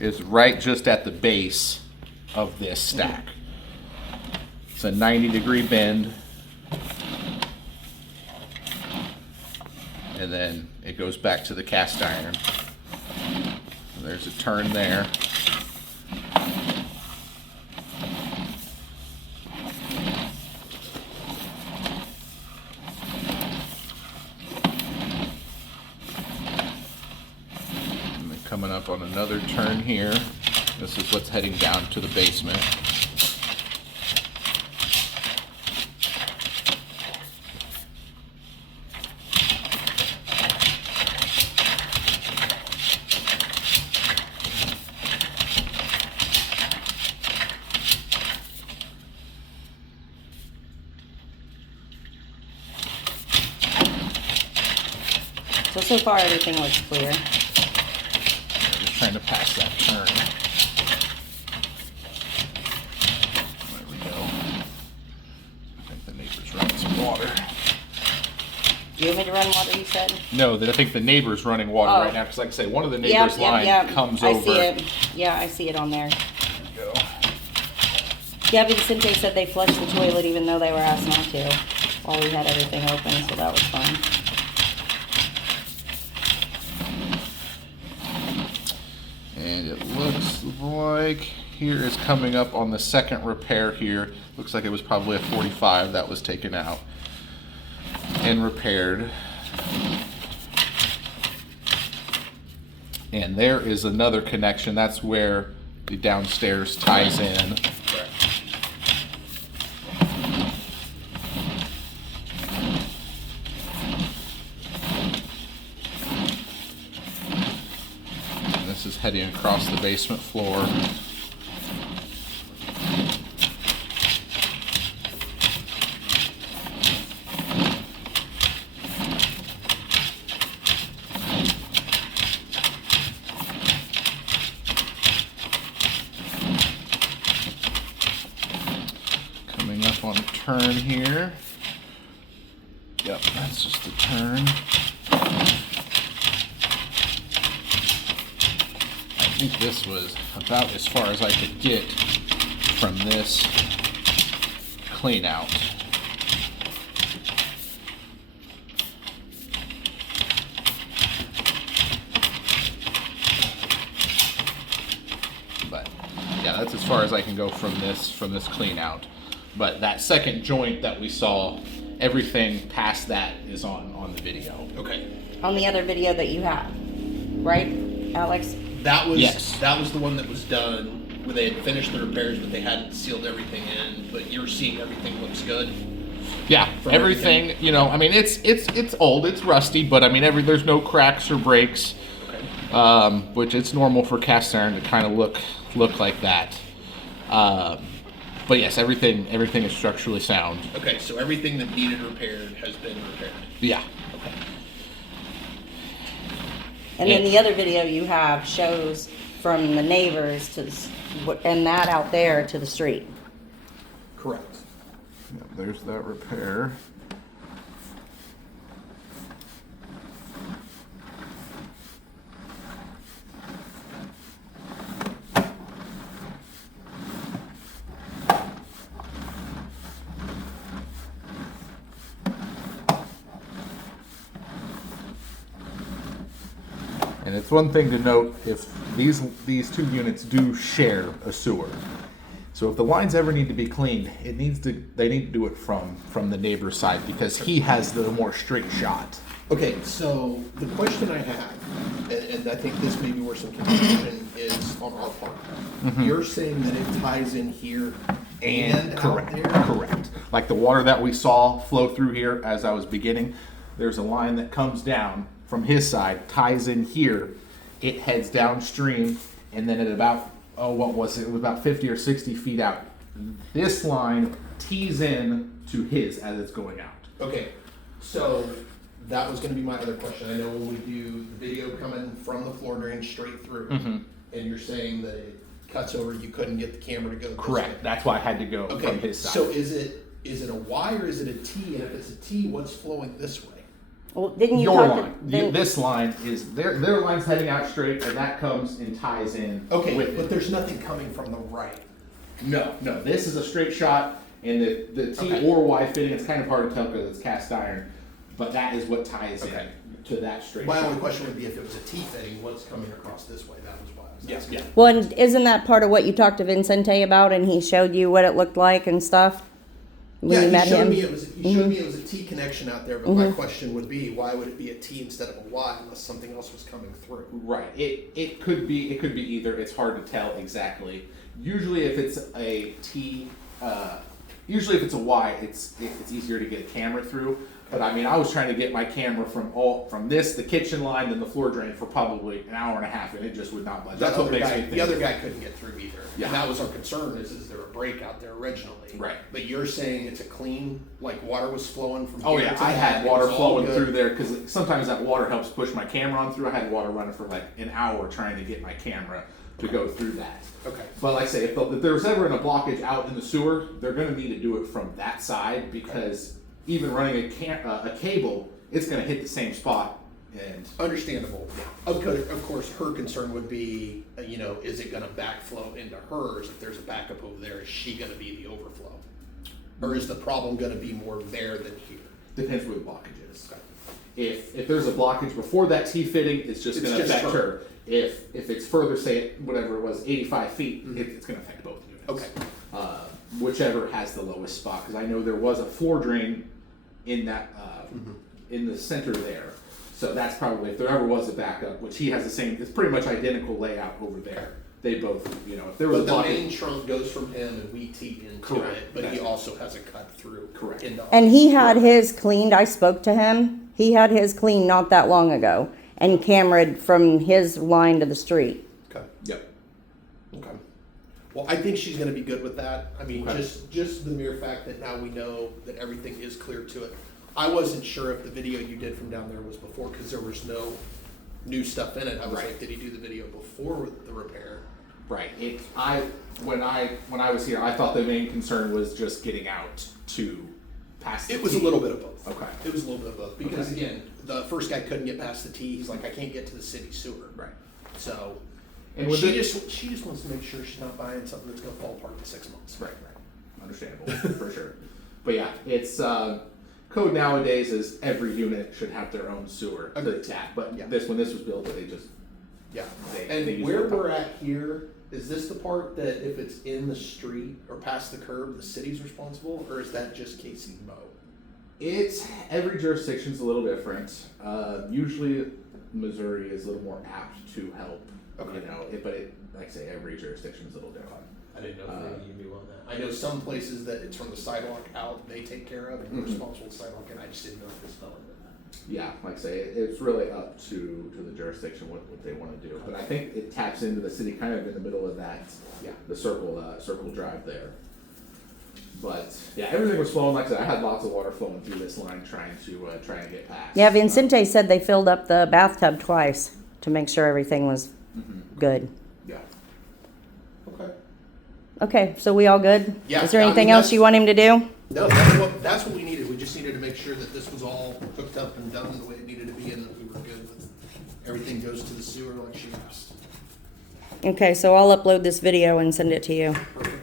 is right just at the base of this stack. It's a 90-degree bend. And then it goes back to the cast iron. There's a turn there. And then coming up on another turn here. This is what's heading down to the basement. So far everything looks clear. Just trying to pass that turn. There we go. I think the neighbor's running some water. Do you want me to run water, you said? No, I think the neighbor's running water Oh. right now, because like I say, one of the neighbor's line comes I over. see it. Yeah, I see it on there. There we go. Yeah, Vicente said they flushed the toilet even though they were asked not to while we had everything open, so that was fun. And it looks like here is coming up on the second repair here. Looks like it was probably a 45 that was taken out and repaired. And there is another connection. That's where the downstairs ties in. This is heading across the basement floor. Coming up on a turn here. Yep, that's just a turn. I think this was about as far as I could get from this clean out. But yeah, that's as far as I can go from this clean out. But that second joint that we saw, everything past that is on the video. Okay. On the other video that you have, right, Alex? That was Yes. that was the one that was done where they had finished the repairs, but they hadn't sealed everything in. But you're seeing everything looks good. Yeah, From everything, you know, I mean, it's old, it's rusty, but I mean, there's no cracks or breaks, Okay. which it's normal for cast iron to kind of look like that. But yes, everything is structurally sound. Okay. So everything that needed repaired has been repaired. Yeah. Okay. And then the other video you have shows from the neighbors to and that out there to the street. Correct. Yep, there's that repair. And it's one thing to note if these two units do share a sewer. So if the lines ever need to be cleaned, they need to do it from the neighbor's side because he has the more straight shot. Okay. So the question I have, and I think this may be where some confusion is on our part. You're saying that it ties in here and correct, out there. correct. Like the water that we saw flow through here as I was beginning, there's a line that comes down from his side, ties in here, it heads downstream, and then at about, what was it? It was about 50 or 60 feet out. This line tees in to his as it's going out. Okay. So that was going to be my other question. I know when we do the video coming from the floor drain straight through, and you're saying that it cuts over, you couldn't get the camera to go this way. Correct. That's why I had to go Okay. from his side. So is it a Y or is it a T? And if it's a T, what's flowing this way? Well, didn't you Your talk line. to, then, This line is their line's heading out straight, and that comes and ties in. Okay, with but it. there's nothing coming from the right. No. This is a straight shot, and the T Okay. or Y fitting. It's kind of hard to tell because it's cast iron, but that is what ties Okay. in to that straight My shot. only question would be if it was a T fitting, what's coming across this way? That was why I was Yeah, asking. yeah. well, and isn't that part of what you talked to Vincente about, and he showed you what it looked like and stuff? When you met he showed him? me it was he showed me it was a T connection out there, but my question would be why would it be a T instead of a Y unless something else was coming through? Right. It could be either. It's hard to tell exactly. Usually, if it's a T, usually if it's a Y, it's easier to get a camera through. But I mean, I was trying to get my camera from this, the kitchen line, and the floor drain for probably an hour and a half, and it just would not budge. That's what makes me think. The other guy couldn't get through either. Yeah. And that was our concern is there a break out there originally? Right. But you're saying it's a clean, like water was flowing from Oh here yeah, to I that, had it water was all flowing good. through there because sometimes that water helps push my camera on through. I had water running for like an hour trying to get my camera to go through that. Okay. But like I say, if there was ever a blockage out in the sewer, they're going to need to do it from that side because even running a cable, it's going to hit the same spot. And Understandable. Of course, her concern would be, is it going to backflow into hers? If there's a backup over there, is she going to be the overflow? Or is the problem going to be more there than here? depends where the blockage is. If there's a blockage before that T fitting, it's just It's going to just affect her. her. If it's further, say whatever it was, 85 feet, it's going to affect both units. Okay. Whichever has the lowest spot, because I know there was a floor drain in that in the center there. So that's probably, if there ever was a backup, which he has the same, it's pretty much identical layout over there. They both, if there was But a the blockage. main trunk goes from him and we teep into Correct. it, but he That's- also has a cut through. Correct. Into And he had his cleaned. I spoke to him. He had his cleaned not that long ago and cameraed from his line to the street. Okay. Yep. Okay. Well, I think she's gonna be good with that. I mean, Okay. just the mere fact that now we know that everything is clear to it. I wasn't sure if the video you did from down there was before, cause there was no new stuff in it. I was Right. like, did he do the video before the repair? Right. When I was here, I thought the main concern was just getting out to pass the It was a T. little bit of both. Okay. It was a little bit of both, because Okay. again, the first guy couldn't get past the T, he's like, I can't get to the city sewer. Right. So, And with she it- just wants to make sure she's not buying something that's gonna fall apart in 6 months. Right. Understandable for sure. But yeah, it's code nowadays is every unit should have their own sewer to Agreed. tap. But Yeah. when this was built, they just Yeah, They and use where their we're at here, is this the part that if it's in the street or past the curb, the city's responsible, or is that just Casey Mow? it's every jurisdiction's a little different. Usually, Missouri is a little more apt to help. Okay. But like I say, every jurisdiction's a little different. I didn't know if you knew on that. I know some places that it's from the sidewalk out, they take care of, and we're responsible for the sidewalk, and I just didn't know if this fell into that. Yeah, like I say, it's really up to the jurisdiction what they want to do. But I think it taps into the city kind of in the middle of that, Yeah. the circle drive there. But yeah, everything was flowing. Like I said, I had lots of water flowing through this line trying to get past. Yeah, Vincente said they filled up the bathtub twice to make sure everything was good. Yeah. Okay. Okay, so we all good? Yeah, Is there I anything mean, else you want him to do? No, that's what we needed. We just needed to make sure that this was all hooked up and done the way it needed to be, and that we were good with everything goes to the sewer like she asked. Okay, so I'll upload this video and send it to you. Perfect.